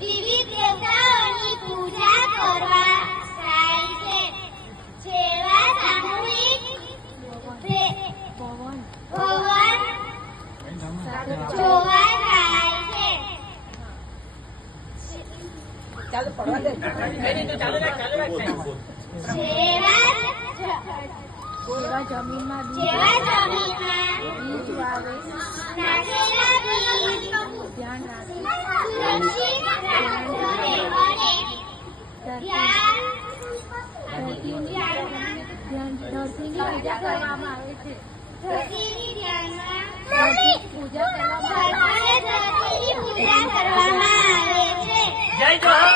વિવિધ દેવતાઓની પૂજા કરવા થાય છે. જેવા સામૂહિક હવન જોવા થાય છે. ચાલુ પડવા દે. ચાલુ રાખ. જેવા જમીનમાં બીજ વાવે નાખેલા બીજનું ધ્યાન સુરક્ષિત રાખવું અને ધરતીની પૂજા કરવામાં આવે છે. ધરતીની પૂજા કરવામાં આવે છે. જય જોહાર.